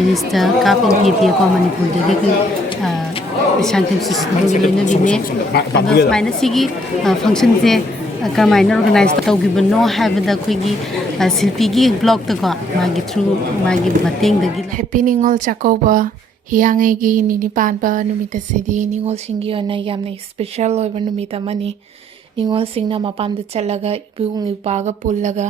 minister kapin piti ko manipur dagi sangkem sistem gilina bine ado maina sigi function je kamaina organize tawgibano habda khoigi silpigi blog to ko magi through magi bateng dagi Handakki Ningol Chakouba hiangegi nini panba numita sidi ningol singi ona yamna special oiba numita mani ningol singna mapanda chalaga ibung ipaga pullaga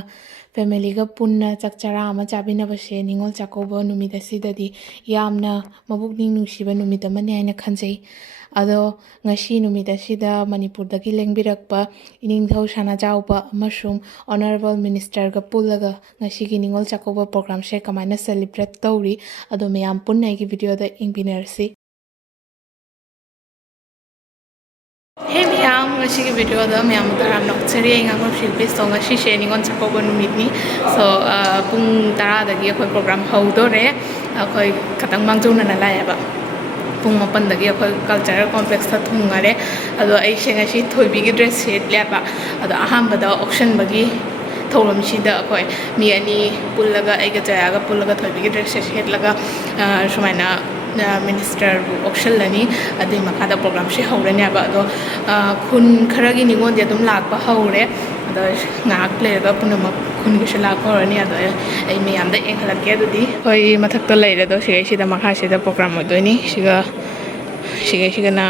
family ga punna chakchara ama chabina base ningol Chakouba numita sidadi yamna mabukning nungsiba numita mani aina khanjai ado ngashi numita sida manipur dagi lengbirakpa iningthau sana jauba amasum honorable minister ga pullaga ngashi gi ningol Chakouba program se kamaina celebrate tawri ado meyam punna gi video da ingbinersi Hey miyam ngashi gi video da miyam taram nok chari nga ngor shilpi so ngashi she ningol Chakouba numit ni so pung tara dagi khoi program haudore khoi khatang mangjona na la ba pung mapan dagi khoi cultural complex ta thungare ado ai shenga shi thoibi gi dress set leba ado aham bada auction bagi tholam sida khoi mi ani pullaga aiga jayaga pullaga thoibi gi dress set laga sumaina minister auction lani adi makada program shi haurani aba ado khun kharagi ningon de dum lakpa haure ado ngak lega punama khun gi shala korani ado ai miyam da enghalake adudi hoi mathak to leire do shi sida makha sida program odoni shiga na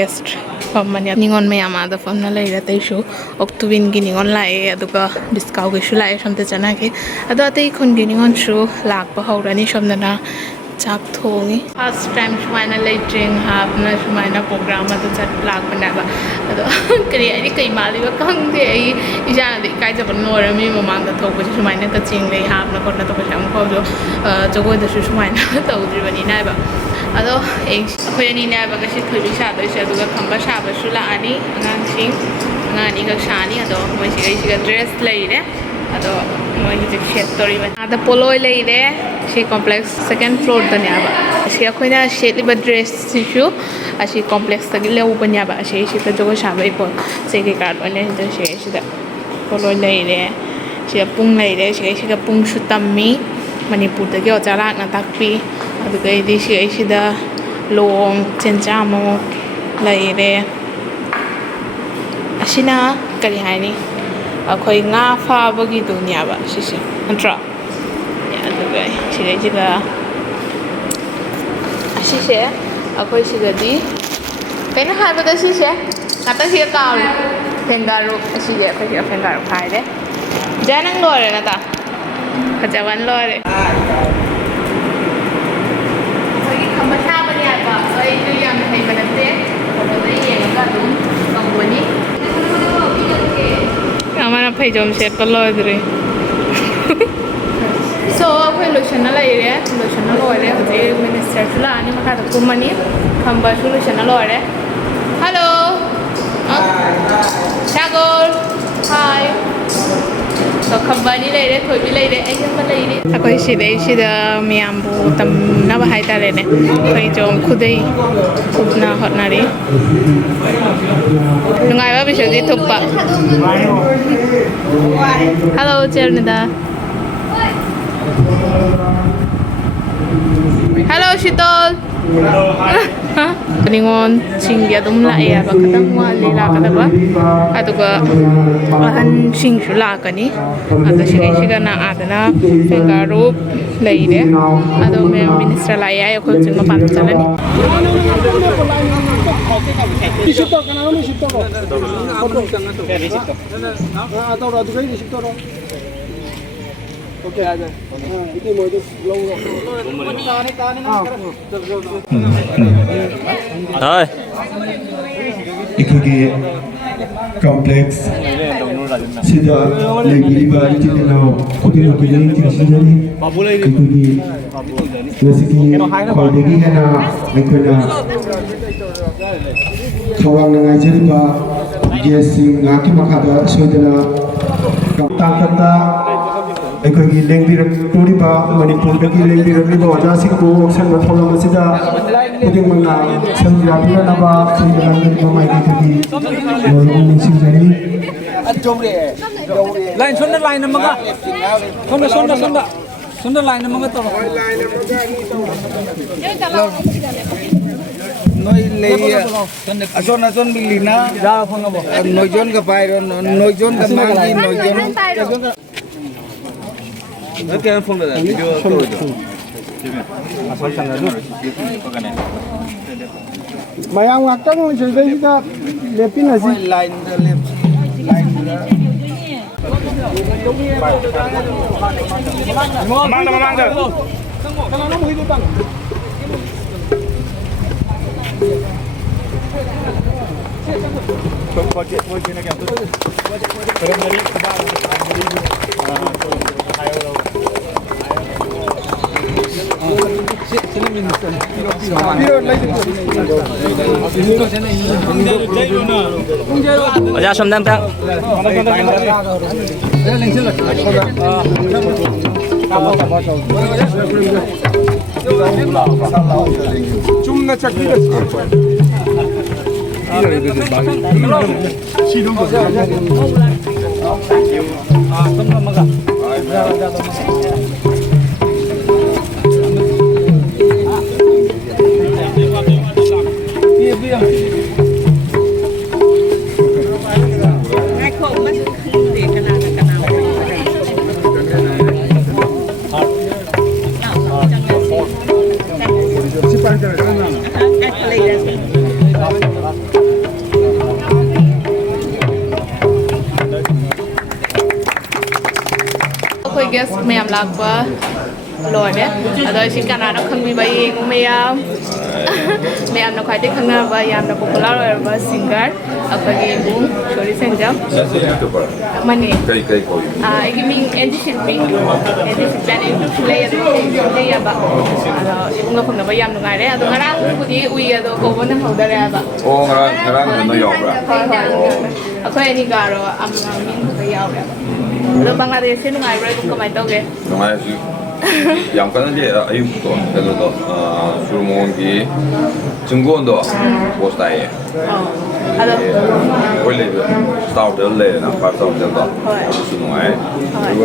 guest pamani ningon miyam ada famna leire taisu oktubin gi ningon lae aduga discount gi shu lae samte chana ke ado atei khun gi ningon shu lakpa haurani somna na chak thongi first time sumaina leitring hapna sumaina program ado chat lakna ba ado kari ai kai mali ba kangde ai ijana de kai jaban norami mamang da thok ba sumaina ka ching lei hapna korna to ba sam ko jo jogo da sumaina tawdri bani na ba ado ai khoyani na ba ka shi thoi sa do se ado khamba sa ba su la ani ngang sing ngani ga shani ado moi shi ga dress leire ado moi ji shet tori ba ada poloi leire shi complex second floor da nya ba shi akhoina shet liba dress issue ashi complex ta gile ubanya ba shi ta jogo sa ba ipol se ke card one da shi da poloi leire shi pung leire shi ga pung su tammi manipur da ge jara na takpi adu ga di shi da long chenchamo leire ashina kari haini akhoi nga fa bagi dunya ba shi antra ya adu ga shi ga ashi akhoi shi ga di kaina ha ba da shi ngata shi ka fengaru ashi ga akhoi fengaru khai de janang lore na ta khajawan lore akhoi khamba tha ba ya ba ai du yam hai ba na te ko dai yeng ka dum kawani amana phajom set pa lodre so akhoi lotion la ire lotion lore hoje minister la ani makha ta kumani khamba solution lore hello Chagol hi so khamba ni leire thoi bi leire ai jam leire akhoi sida miyambu tam na ba hai ta le ne phajom khudai khupna hotnari nungai ba bisu di thuppa hello chernida hello Shitol ningon singya dum la ya ba kadang wa le la kada ba aduga an sing su la kani adu shiga na adana fengaru leire adu me minister la ya ko jing ma pan chalani Okay, aja. Itu mau itu low. Hi. Ikugi complex sida legiri bari tinno kudi kudi tinshijani ikugi basiki khodegi hena ekona thawang nangai jeriba gesing ngaki makada soidana tangkata ꯑꯩꯈꯣꯏꯒꯤ ꯂꯦꯡꯕꯤꯔꯛꯇꯣꯔꯤꯕ ꯃꯅꯤꯄꯨꯔꯗꯒꯤ ꯂꯦꯡꯕꯤꯔꯛꯂꯤꯕ ꯑꯣꯖꯥꯁꯤꯡꯕꯨ ꯑꯁꯪꯕ ꯊꯧꯔꯝ ꯑꯁꯤꯗ ꯈꯨꯗꯤꯡꯃꯛꯅ ꯁꯔꯨꯛ ꯌꯥꯕꯤꯅꯅꯕ ꯁꯤꯡꯗ ꯃꯥꯏꯀꯩꯗꯒꯤ ꯂꯣꯏꯅ ꯅꯤꯡꯁꯤꯡꯖꯔꯤ Lain sonda lain namaga. Sonda. Sunda line mga to. Noi lei ason bilina da phangabo noijon ka pairo noijon ka mangi noijon na kaya phone da video to ason sanga do mayang ngakang jai da lepin asi line da lep line da Mamang da kana no hidu tang Aja som dang tang. Chumna chakki da Khoi guest mayam lakwa loi ne ado si kana no khangmi bai ng mayam mayam no khai te khangna ba yam na popular ba singer apagi bung chori senjam mani kai ko igi ming edition ping edition play ya ba ado ibung khangna ba yam no ngai re ado ngarang ku di ui ado ko bon na hau da re ba ngarang no yaw bra akhoi ani ga ro am min ko yaw re ado Bangladesh se ngai re ko mai tau ge ngai su yang kana je ayub to kalo to surmon ki 중국어도 못 사이에. 원래 스타트 레나 파트 된다. 무슨 말? 그거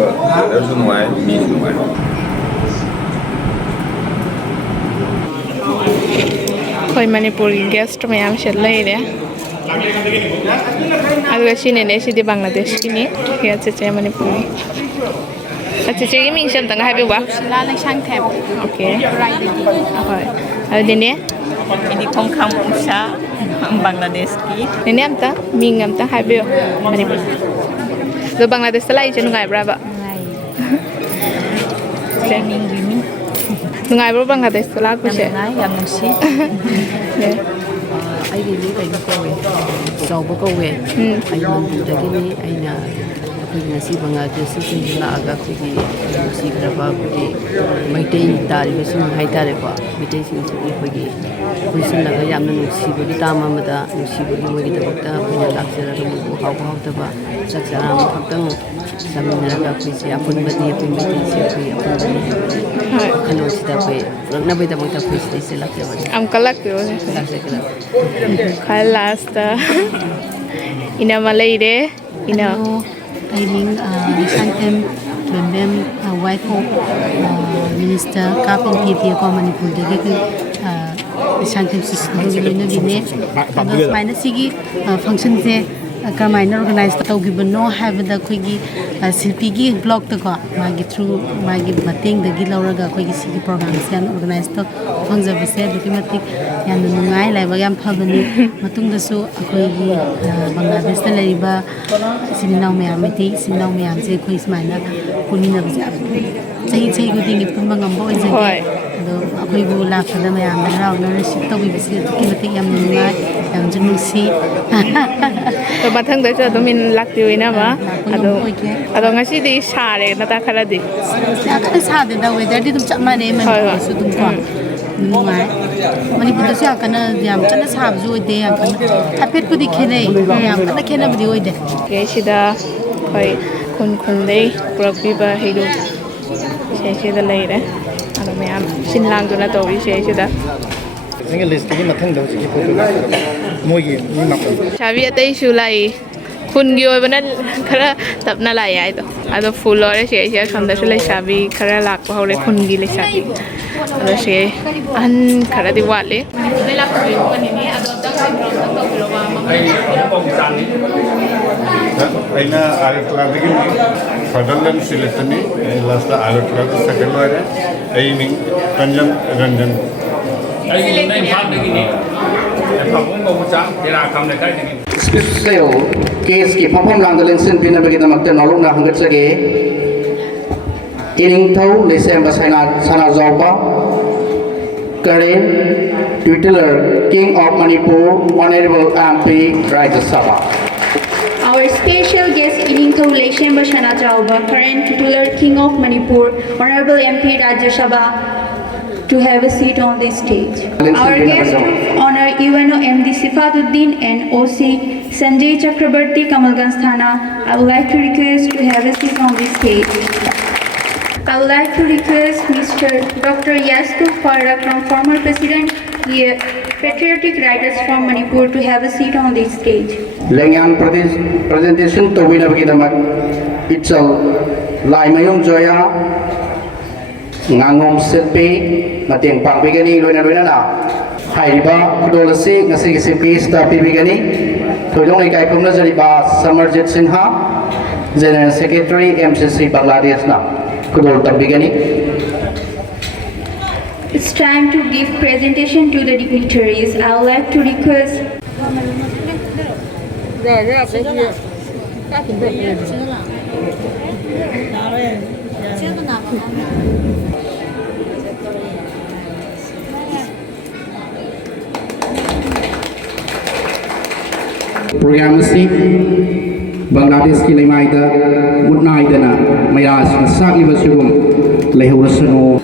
무슨 말? 미는 말. कोई Manipuri guest में हम चल रहे हैं अगर सीने ने सीधे बांग्लादेश की नहीं क्या चीज़ है मणिपुरी अच्छा चीज़ की मिंशन तंग है बेवा लाल शांग थे ओके अरे दिन ini kongkang usa Bangladesh ki ini amta ming amta hai beo Manipur do Bangladesh lai chen ngai bra ba training bimi ngai bro Bangladesh la ku che ngai yang si ai đi lý cái cô ấy sau bữa cô ấy anh làm được cái này anh là cái ngày xưa bằng cái sự sinh là cái cái sự là bao cái mấy tay ta đi xuống hai ta đi qua mấy tay sinh cái cái sinh là cái làm nó nuôi cái ta mà ta nuôi cái mấy cái tập ta bây giờ lạc ra rồi mình học học tập ba chắc chắn là học tập xong mình là cái gì apun bật đi apun bật đi sẽ cái apun bật đi kalau kita pe nak beda kita pe sẽ lạc ra am kalak yo lạc ra cái last ina malay de ina I think Santem Bembem wife of Minister Kapin Piti ko Manipur de ke Santem system gi loina bine ado maina sigi function se kamai organize to gi bano have the khoi silpi gi blog to ko magi through magi bating de gi lauraga khoi gi sigi program se organize to phangja base documentic yan nungai lai ba yam phabani matung da su khoi gi Bangladesh ta laiba sinau me amati sinau me am se khoi smaina punina ba chai chai gu ding pun mangam bo je ado khoi bu la khada me am raw na receive to bi bise ki mati yam nungai yam junu si to bathang da cha to min lak ti na ba ado ngasi di sare na ta khala di ka sa de da weather di tum chama ne man su tum ko nungai Manipur da sia kana yam chana sa bu de yam kana apet ku di khene yam kana khena bu di oi de ke sida khoi kun dei prakbi ba hidu se da lai re ado me am sin lang do na to wi se sida Single list ki mathang da ki photo moi gi ni mak chabi atai su lai ꯈꯨꯟꯒꯤ ꯑꯣꯏꯕꯅ ꯈꯔ ꯇꯞꯅ ꯂꯥꯛꯑꯦ ꯍꯥꯏꯗꯣ ꯑꯗꯣ ꯐꯨꯜ ꯂꯣꯏꯔꯦ ꯁꯤ ꯑꯩꯁꯦ ꯁꯣꯝꯗꯁꯨ ꯂꯩꯁꯥꯕꯤ ꯈꯔ ꯂꯥꯛꯄ ꯍꯧꯔꯦ ꯈꯨꯟꯒꯤ ꯂꯩꯁꯥꯕꯤ ꯑꯗꯣ ꯁꯤ ꯑꯍꯟ ꯈꯔꯗꯤ ꯋꯥꯠꯂꯤ ꯃꯅꯤꯄꯨꯔꯗꯩ ꯂꯥꯛꯄ ꯌꯨꯝꯒꯅꯤꯅꯦ ꯑꯗꯣ ꯑꯝꯇꯪ ꯇꯧꯕꯤꯔꯣꯕ ꯑꯩꯅ ꯑꯥꯒꯔꯇꯂꯥꯗꯒꯤ ꯐꯗꯜꯗꯟ ꯁꯤꯂꯦꯛꯇꯅꯤ ꯂꯥꯁꯇ ꯑꯥꯒꯔꯇꯂꯥꯗ ꯁꯦꯀꯦꯟ ꯑꯣꯏꯔꯦ ꯑꯩ ꯃꯤꯡ ꯇꯟꯖꯝ Ranjan Special case ki phapom lang daling sin pina bagi namak te nolong na hangat sage ining thau lesem ba sana jawba current titular King of Manipur Honorable MP Rajya Sabha. Our special guest Iningtho Leshemba Shana Chauba, current titular King of Manipur, Honorable MP Rajya Sabha, to have a seat on this stage. Our guest of honor UNO MD Sifaduddin and OC Sanjay Chakrabarti Kamalganj Thana, I would like to request to have a seat on this stage. I would like to request Mr. Dr. Yastu Farakram, former President, Patriotic Writers from Manipur, to have a seat on this stage. Lengyang presentation to win bagi namak itself lai mayong joya ngangom selpi mateng pangbigani loina na haiba kudolasi ngasi gisipi sta pibigani todong ikai pumna jariba Samarjit Sinha General Secretary MCC Bangladesh na kudol tabigani. It's time to give presentation to the dignitaries. I would like to request program si Bangladesh ki lemai da mutnai dana mayas sak liba sugum lehurasano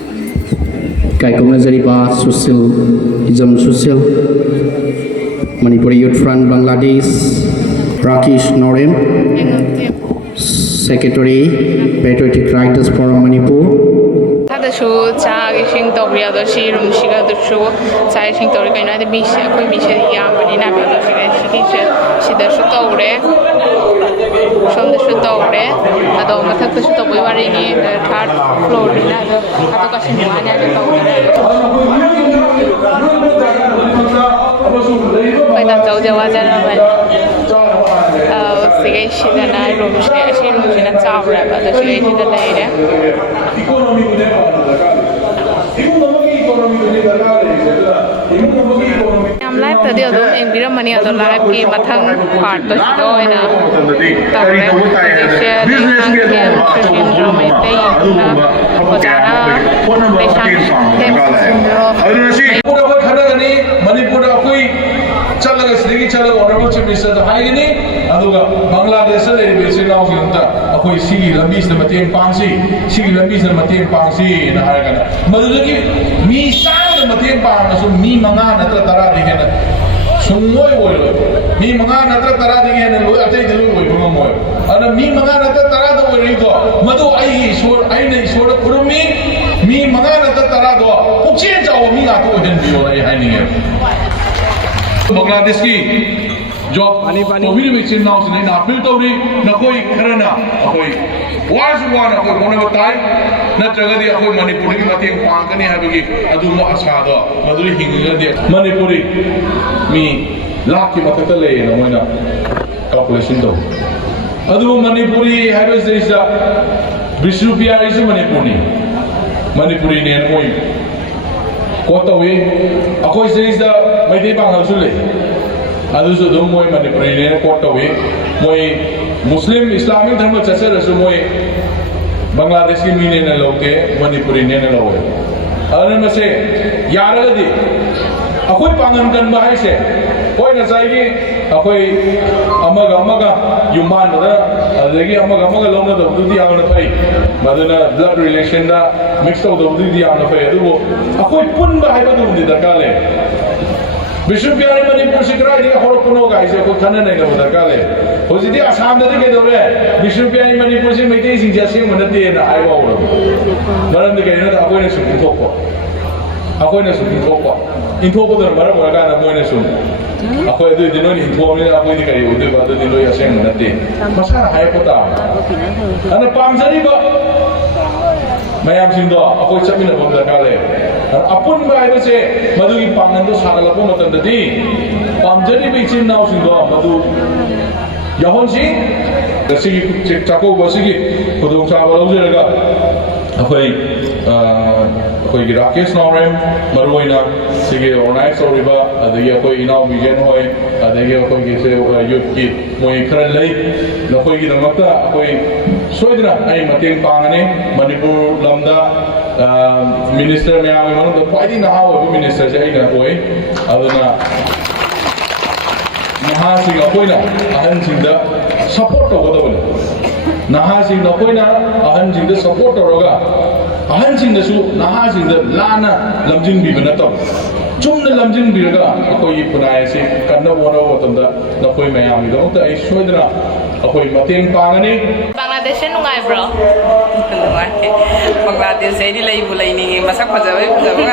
kai komna jariba social Manipuri Youth Front Bangladesh Rakesh Norem Secretary Patriotic Writers Forum Manipur ꯊꯥꯗꯁꯨ ꯆꯥꯛ ꯏꯁꯤꯡ ꯇꯧꯕ ꯌꯥꯗꯣ ꯁꯤ ꯔꯨꯝꯁꯤꯒ ꯑꯗꯨꯁꯨ ꯆꯥꯛ ꯏꯁꯤꯡ ꯇꯧꯔꯦ ꯀꯩꯅꯣ ꯍꯥꯏꯗꯤ ꯃꯤꯁꯦ ꯑꯩꯈꯣꯏ ꯃꯤꯁꯦ ꯌꯥꯝꯕꯅꯤꯅ ꯑꯗꯣ ꯁꯤꯗꯁꯨ ꯇꯧꯔꯦ ꯁꯣꯝꯗꯁꯨ ꯇꯧꯔꯦ ꯑꯗꯣ ꯃꯊꯛꯇꯁꯨ ꯇꯧꯕꯩ ꯋꯥꯔꯤꯅꯤ ꯊꯥꯔꯠ ꯐ꯭ꯂꯣꯔꯅꯤꯅ ꯑꯗꯣ ꯑꯇꯣꯞꯄ ꯁꯤꯟꯗꯨꯉꯥꯏꯅ ꯑꯗꯨ ꯇꯧꯗꯔꯦ ꯑꯩꯈꯣꯏ ꯇꯥꯟꯖꯧꯁꯦ ꯋꯥꯖꯔꯕꯅꯤ ꯁꯤꯒꯩꯁꯤꯗꯅ ꯔꯨꯝꯁꯦ ꯑꯁꯤ ꯔꯨꯝꯁꯤꯅ ꯆꯥꯎꯔꯦꯕ ꯑꯗꯣ ꯁꯤꯒꯩꯁꯤꯗ ꯂꯩꯔꯦ ꯌꯥꯝ ꯂꯥꯏꯐꯇꯗꯤ ꯑꯗꯨꯝ ꯌꯦꯡꯕꯤꯔꯝꯃꯅꯤ ꯑꯗꯣ ꯂꯥꯏꯐꯀꯤ ꯃꯊꯪ ꯄꯥꯔꯠꯇꯣ ꯁꯤꯗ ꯑꯣꯏꯅ ꯇꯧꯔꯦ ꯍꯧꯖꯤꯛꯁꯦ ꯂꯩꯁꯥꯡꯊꯦꯝ ꯁꯨꯔꯖꯦꯟꯗ꯭ꯔ ꯃꯩꯇꯩꯅ ꯑꯣꯖꯥꯅ ꯂꯩꯁꯥꯡꯊꯦꯝ ꯁꯨꯔꯖꯦꯟꯗ꯭ꯔ ꯃꯅꯤꯄꯨꯔꯗ ꯑꯩꯈꯣꯏ ꯆꯠꯂꯒ ꯁꯤꯗꯒꯤ ꯆꯠꯂꯒ ꯑꯣꯅꯔꯦꯕꯜ ꯆꯤꯐ ꯃꯤꯅꯤꯁꯇꯔꯗ ꯍꯥꯏꯒꯅꯤ ꯑꯗꯨꯒ ꯕꯪꯒ꯭ꯂꯥꯗꯦꯁꯇ ꯂꯩꯔꯤꯕ ꯏꯆꯤꯜ ꯏꯅꯥꯎꯁꯤꯡꯗ ꯑꯩꯈꯣꯏ ꯁꯤꯒꯤ ꯂꯝꯕꯤꯁꯤꯗ ꯃꯇꯦꯡ ꯄꯥꯡꯁꯤ ꯁꯤꯒꯤ ꯂꯝꯕꯤꯁꯤꯗ ꯃꯇꯦꯡ ꯄꯥꯡꯁꯤꯅ ꯍꯥꯏꯔꯒꯅ ꯃꯗꯨꯗꯒꯤ ꯃꯤ ꯆꯥꯝꯃꯗ ꯃꯇꯦꯡ ꯄꯥꯡꯉꯁꯨ ꯃꯤ 5 ꯅꯠꯇ꯭ꯔ 10ꯗꯒꯤ ꯍꯦꯟꯅ ꯁꯨꯡꯑꯣꯏ ꯑꯣꯏꯔꯣꯏ ꯃꯤ 5 ꯅꯠꯇ꯭ꯔ 10ꯗꯒꯤ ꯍꯦꯟꯅ ꯂꯣꯏ ꯑꯇꯩꯗ ꯂꯣꯏ ꯑꯣꯏꯕ ꯉꯝꯃꯣꯏ ꯑꯗꯨꯅ ꯃꯤ 5 ꯅꯠꯇ꯭ꯔ 10ꯗ ꯑꯣꯏꯔꯛꯏꯗꯣ ꯃꯗꯨ ꯑꯩꯅ ꯏꯁꯣꯔꯗ ꯈꯨꯔꯨꯝꯃꯤ ꯃꯤ 5 ꯅꯠꯇ꯭ꯔ 10ꯗꯣ ꯄꯨꯛꯆꯦꯜ ꯆꯥꯎꯕ ꯃꯤ ꯉꯥꯛꯇ ꯑꯣꯏꯍꯟꯕꯤꯌꯣꯅ ꯑꯩ ꯍꯥꯏꯅꯤꯡꯉꯦ Bangladesh ki job toviri me chin now sinai na appeal tawri na koi kharana koi wasu wana koi kona batai na tragadi koi Manipuri ki mateng pangkani habagi adu mo asada maduri hinga de Manipuri mi lakh ki makata le na moina calculation do adu Manipuri habes is the Vishnu Piyar is Manipuri ne moi Kotawe, ako is the Maiday Bangal Sule. Others do more Manipuri, Kotawe, Moy Muslim Islamic Dharma Chasser as Moy Bangladeshi mean in a lote, Manipuri in a low. I remember say, Yaradi, a quick Pangan can buy say, Point as I get, a way Amaga, Yuman, Legi Amaga Longa of Duty on the pay, Madonna blood relation mixed out of Duty on the pay. A quick pun by the Gale. Bishop Piari Manipur Sikra, the Horopono guys, a good cannon of the Gale. Was it the Assam that they get away? Bishop Piari Manipur is just him when the day and I over. But I'm the guy not awareness of Intoko. Awareness of Intoko. Intoko the Maramagana Moinesum. ꯑꯩꯈꯣꯏ ꯑꯗꯨꯗꯤ ꯅꯣꯏꯅ ꯏꯟꯊꯣꯛꯑꯕꯅꯤꯅ ꯑꯩꯈꯣꯏꯗꯤ ꯀꯔꯤ ꯑꯣꯏꯗꯣꯏꯕ ꯑꯗꯨꯗꯤ ꯅꯣꯏ ꯑꯁꯦꯡꯕ ꯅꯠꯇꯦ ꯃꯁꯥꯅ ꯍꯥꯏꯔꯛꯄ ꯇꯥꯕ ꯑꯗꯨꯅ ꯄꯥꯝꯖꯔꯤꯕ ꯃꯌꯥꯝꯁꯤꯡꯗꯣ ꯑꯩꯈꯣꯏ ꯆꯠꯃꯤꯟꯅꯕ ꯑꯃ ꯗꯔꯀꯥꯔ ꯂꯩ ꯑꯄꯨꯟꯕ ꯍꯥꯏꯕꯁꯦ ꯃꯗꯨꯒꯤ ꯄꯥꯡꯒꯜꯗꯣ ꯁꯥꯒꯠꯂꯛꯄ ꯃꯇꯝꯗꯗꯤ ꯄꯥꯝꯖꯔꯤꯕ ꯏꯆꯤꯟ ꯏꯅꯥꯎꯁꯤꯡꯗꯣ ꯃꯗꯨ ꯌꯥꯎꯍꯟꯁꯤ ꯉꯁꯤꯒꯤ ꯆꯥꯛꯀꯧꯕ ꯑꯁꯤꯒꯤ ꯈꯨꯗꯣꯡꯆꯥꯕ ꯂꯧꯖꯔꯒ ꯑꯩꯈꯣꯏꯒꯤ ꯔꯥꯀꯦꯁ ꯅꯥꯎꯔꯦꯝ ꯃꯔꯨꯑꯣꯏꯅ ꯁꯤꯒꯤ ꯑꯣꯔꯒꯅꯥꯏꯖ ꯇꯧꯔꯤꯕ ꯑꯗꯒꯤ ꯑꯩꯈꯣꯏ ꯏꯅꯥꯎ ꯕꯤꯖꯦꯟ ꯍꯣꯏ ꯑꯗꯒꯤ ꯑꯩꯈꯣꯏꯒꯤꯁꯦ ꯌꯨꯠꯀꯤ ꯃꯣꯏ ꯈꯔ ꯂꯩ ꯅꯈꯣꯏꯒꯤꯗꯃꯛꯇ ꯑꯩꯈꯣꯏ ꯁꯣꯏꯗꯅ ꯑꯩ ꯃꯇꯦꯡ ꯄꯥꯡꯒꯅꯤ ꯃꯅꯤꯄꯨꯔ ꯂꯝꯗ ꯃꯤꯅꯤꯁꯇꯔ ꯃꯌꯥꯝꯒꯤ ꯃꯅꯨꯡꯗ ꯈ꯭ꯋꯥꯏꯗꯒꯤ ꯅꯍꯥ ꯑꯣꯏꯕ ꯃꯤꯅꯤꯁꯇꯔꯁꯦ ꯑꯩꯅ ꯑꯣꯏ ꯑꯗꯨꯅ ꯅꯍꯥꯁꯤꯡ ꯑꯩꯈꯣꯏꯅ ꯑꯍꯟꯁꯤꯡꯗ ꯁꯄꯣꯔꯠ ꯇꯧꯒꯗꯕꯅꯤ ꯅꯍꯥꯁꯤꯡ ꯑꯩꯈꯣꯏꯅ ꯑꯍꯟꯁꯤꯡꯗ ꯁꯄꯣꯔꯠ ꯇꯧꯔꯒ ꯑꯍꯟꯁꯤꯡꯅꯁꯨ ꯅꯍꯥꯁꯤꯡꯗ ꯂꯥꯟꯅ ꯂꯝꯖꯤꯡꯕꯤꯕ ꯅꯠꯇꯕ ꯆꯨꯝꯅ ꯂꯝꯖꯤꯡꯕꯤꯔꯒ ꯑꯩꯈꯣꯏꯒꯤ ꯈꯨꯟꯅꯥꯏ ꯑꯁꯤ ꯀꯟꯅꯕ ꯍꯣꯠꯅꯕ ꯃꯇꯝꯗ ꯅꯈꯣꯏ ꯃꯌꯥꯝꯒꯤꯗꯃꯛꯇ ꯑꯩ ꯁꯣꯏꯗꯅ ꯑꯩꯈꯣꯏ ꯃꯇꯦꯡ ꯄꯥꯡꯒꯅꯤ ꯕꯪꯒ꯭ꯂꯥꯗꯦꯁꯁꯦ ꯅꯨꯡꯉꯥꯏꯕ꯭ꯔꯣ Nungay. Bangladesh ay nila ibulay masak pajaway ngaki.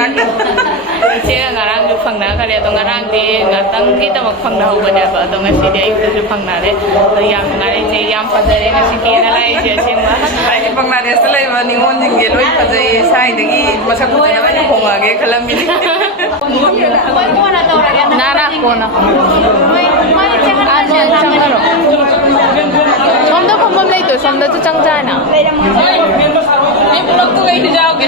Ichega ngarang ju phangna kare to ngarang di ngatang ki tamak phangna hobane ba to ngasi di ayu ju phangna re to yam ngare che yam pajare ngasi ki na lai je chingma Ay Bangladesh lai ba ningon jingge loi pajay sai dagi masak pajaway na khongage khalambini. Nana kona ano changaro somda phambam lai to somda chu changjana ai bulok to gai jaoge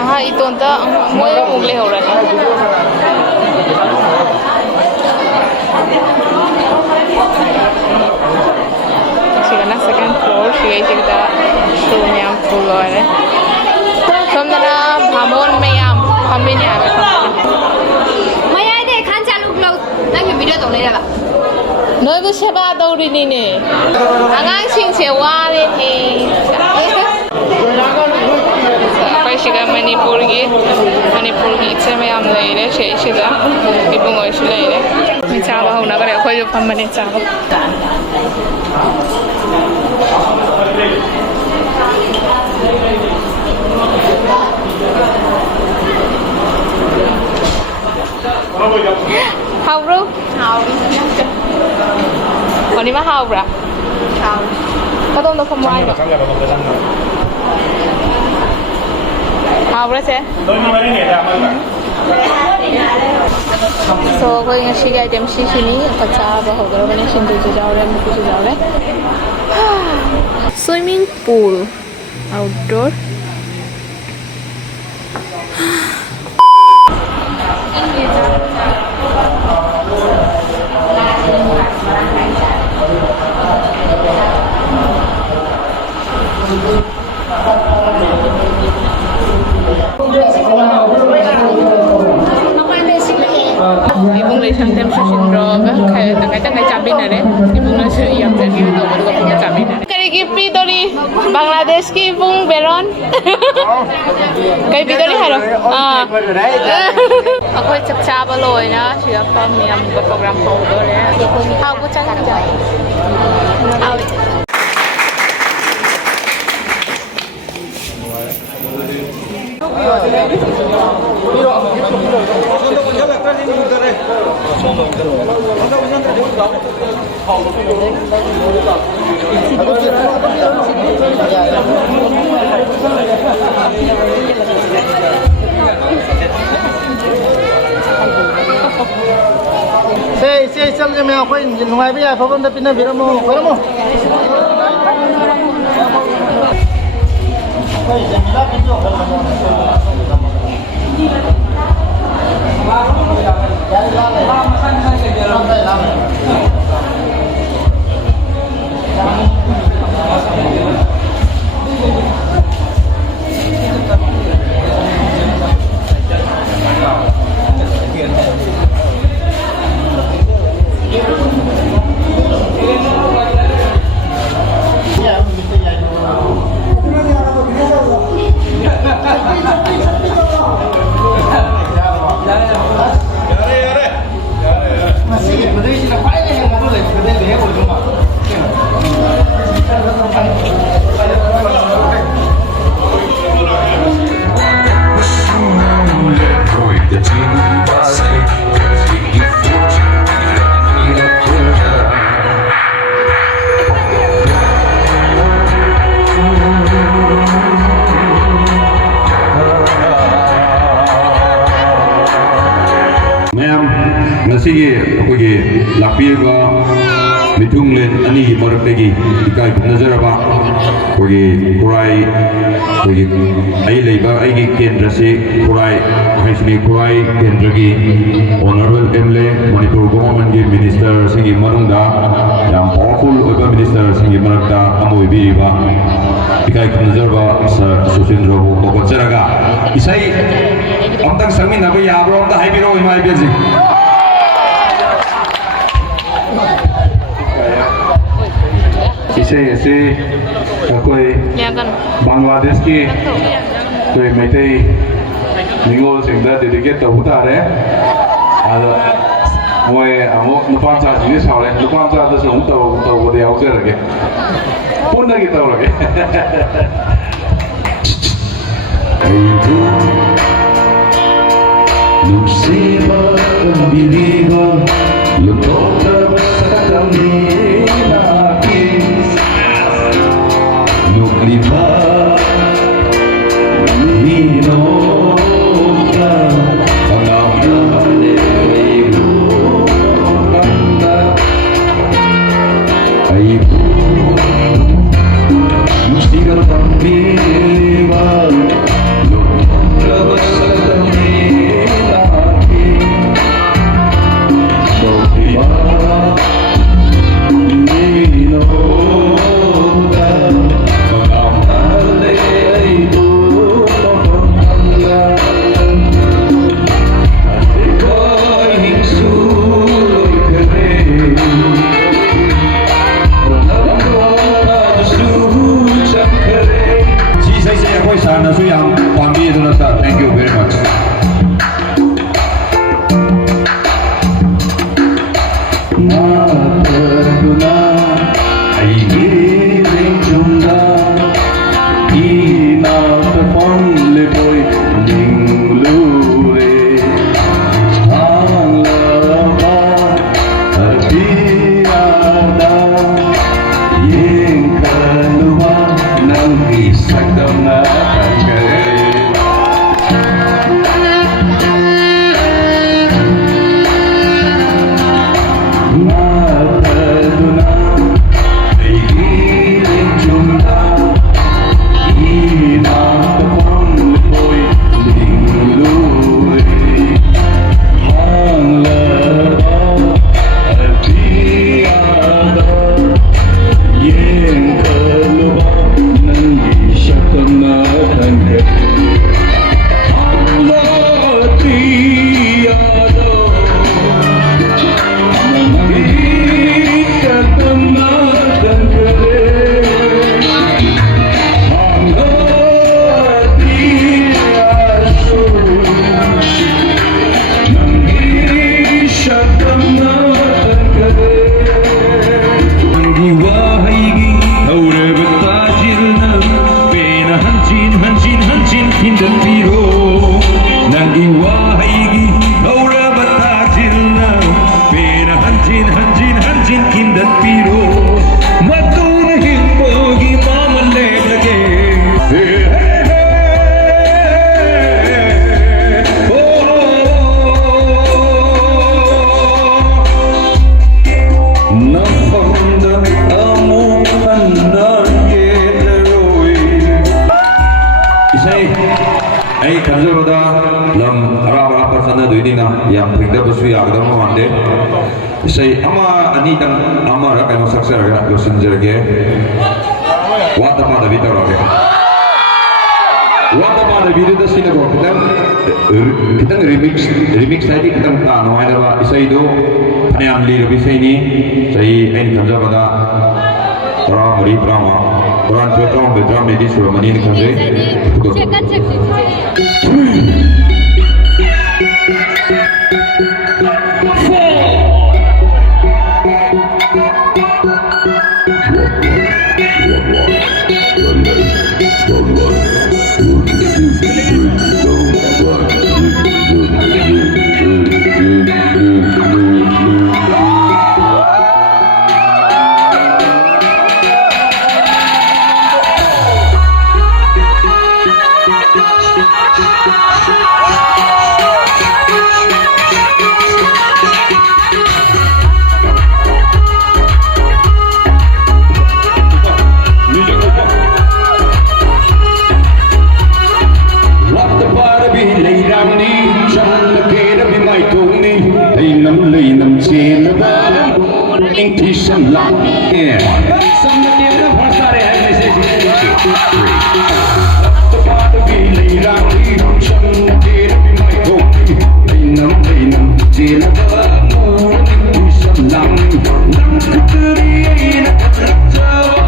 हाँ ये तो अंता मोये मुगले हो रहा है सिगना second floor सिगाई सिगदा show में हम full हो रहे समझना भामोन में हम भी नहीं आ रहे मैं यार देख खान चालू लोग ना कि वीडियो तो नहीं रहा नोई बुझे बात दौड़ी नहीं ने आगां सिंह से वाले थे पैसिका मणिपुर की इच्छा में हम ले रहे शेष सिगा इबुंग ऐसे ले रहे मैं चावा हूँ ना करे कोई जो फम बने चावा How bro? How? Còn đi mà how bro? How? Có tôm đâu không ai nữa? How bro sẽ? So कोई ऐसी क्या item सी नहीं पचा बहुत बड़ा बने सिंधु जो जाओ रे मुकुट जो जाओ रे Swimming pool outdoor Ibung lấy sang thêm session rồi cái tangay cabin này đấy ibung lấy sự yam jadi itu baru punya cabin này cái kipi dari Bangladesh ki ibung beron cái pi dari haro aku cek caba loy na siya pa miyam ke program outdoor ya aku cek Say chal je मैं कोई नुआई भी है Phaban the पिना बिरमो करमो कोई जंगला पिजो ꯉꯁꯤꯒꯤ ꯑꯩꯈꯣꯏꯒꯤ ꯂꯥꯛꯄꯤꯔꯤꯕ ꯃꯤꯊꯨꯡꯂꯦꯟ ꯑꯅꯤꯒꯤ ꯃꯔꯛꯇꯒꯤ ꯏꯀꯥꯏ ꯈꯨꯝꯅꯖꯔꯕ ꯑꯩꯈꯣꯏꯒꯤ ꯈꯨꯔꯥꯏ ꯑꯩꯈꯣꯏꯒꯤ ꯑꯩ ꯂꯩꯕ ꯑꯩꯒꯤ ꯀꯦꯟꯗ꯭ꯔꯁꯤ ꯈꯨꯔꯥꯏ ꯍꯥꯏꯁꯤꯅꯤ ꯈꯨꯔꯥꯏ ꯀꯦꯟꯗ꯭ꯔꯒꯤ ꯑꯣꯅꯔꯦꯕꯜ MLA ꯃꯅꯤꯄꯨꯔ ꯒꯣꯚꯔꯟꯃꯦꯟꯠꯒꯤ ꯃꯤꯅꯤꯁꯇꯔꯁꯤꯡꯒꯤ ꯃꯅꯨꯡꯗ ꯌꯥꯝ ꯄꯥꯋꯔꯐꯨꯜ ꯑꯣꯏꯕ ꯃꯤꯅꯤꯁꯇꯔꯁꯤꯡꯒꯤ ꯃꯔꯛꯇ ꯑꯃ ꯑꯣꯏꯕꯤꯔꯤꯕ 이카이 군저버 수신으로 고쳐라가 이사이 엄당 상민하고 야브롬다 하이비로 이마이 베지 इसे ऐसे कोई बांग्लादेश की कोई मैथे निगोल सिंह दा डेडिकेट तो होता है आदा मोए अमुक नुपान सा जिस हाले नुपान सा तो सुन तो वो दे आउट रखे पुन्ना की तो रखे Lucifer, believer, look over Saturday. Thank you very much. yang pindah bersuai agama mande. Saya ama ani dan ama rakyat masak saya rakyat dosen jerge. Wata pada bitar rakyat. Wata pada bitar itu sih nak kita remix tadi kita anu ada apa? Saya itu hanya ambil lebih saya ini ini kerja pada orang muri drama. Orang berdrama berdrama di surat mani ini kerja. Isam lang Isam na tiyan na pasare hai may say Tapat bilay rangi Siyam na tira bimay kopi Ainam Sila ba mo Isam lang Nang kitari ay nakatraktawa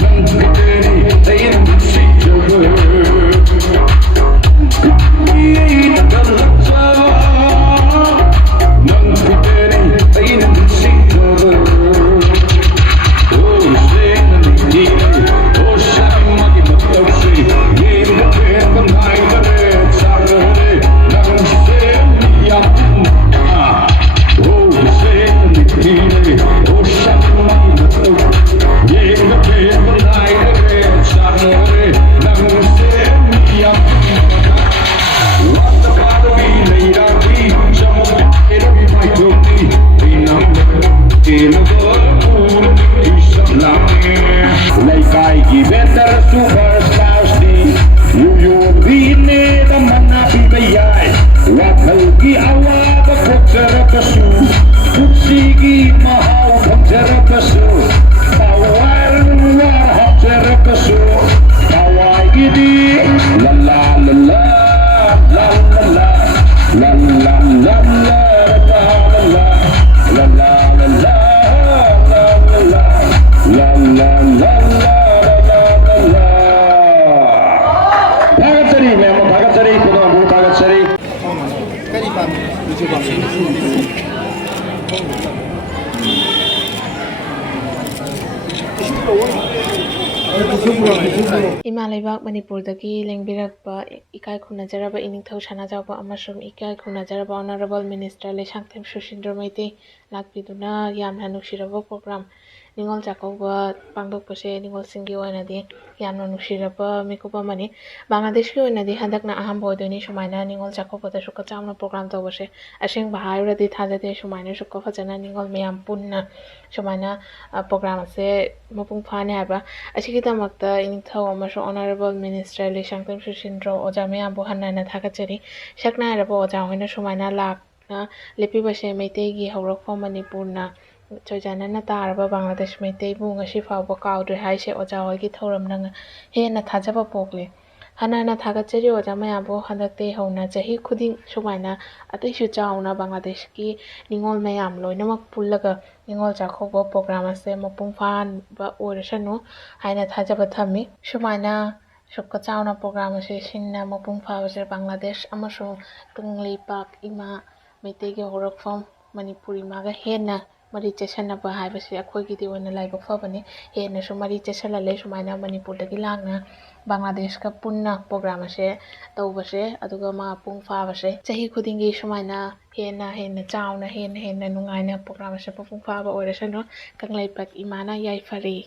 Nang kitari ay nakasitawa Ima Leibak Manipurdagi Lengbirakpa Ikai Khunajaraba Iningthau Sanajauba amasung Ikai Khunajaraba Honorable Minister Leshangtem Sushindra Maite Lakpiduna Yamna Nuksiraba program Ningol Chakouba Pangdokpase Ningol Singgi Oinadi Yamna Nuksiraba Mikupa Mani Bangladesh ki Oinadi Handakna Ahamba Oidoni Sumaina Ningol Chakouba da Suka Chamna program tawbase Asing Bahairadi Thadade Sumaina Suka Fajana Ningol Mayam Punna Sumaina program ase Mapung Phane haba Asikidamakta Iningthau amasung Honorable Minister Leshangtem Sushindra Oja Mayambu Hannaina Thakachari Sakna Rabo Oja Hoina Sumaina Lakna Lepibase Meitegi Haurakfam Manipurna Chojanana Taraba Bangladesh Meitei bu ngasi fauba kaudre haise Oja hoigi thoramna hena thajaba pokle Hanana Thakachari Oja Mayambu handakte hauna chahi khuding sumaina ataisu chauna Bangladesh ki Ningol Mayam loinamak pullaga Ningol Chakouba program ase mapung fan ba oirasanu haina thajaba thami sumaina Suka chauna program ase sinna mapung phawase Bangladesh amasung tunglei pak ima Meitegi Haurakfam Manipuri maga hena Mari Chesanaba haibase akhogidi oina laibak fabani hena su mari chesalale sumaina Manipurdagi langna Bangladesh ka punna program ase tawbase aduga ma pung phawase chahi khudingi sumaina hena chauna hena nungaina program ase pung phaba oirasanu kanglaipak imana yaifari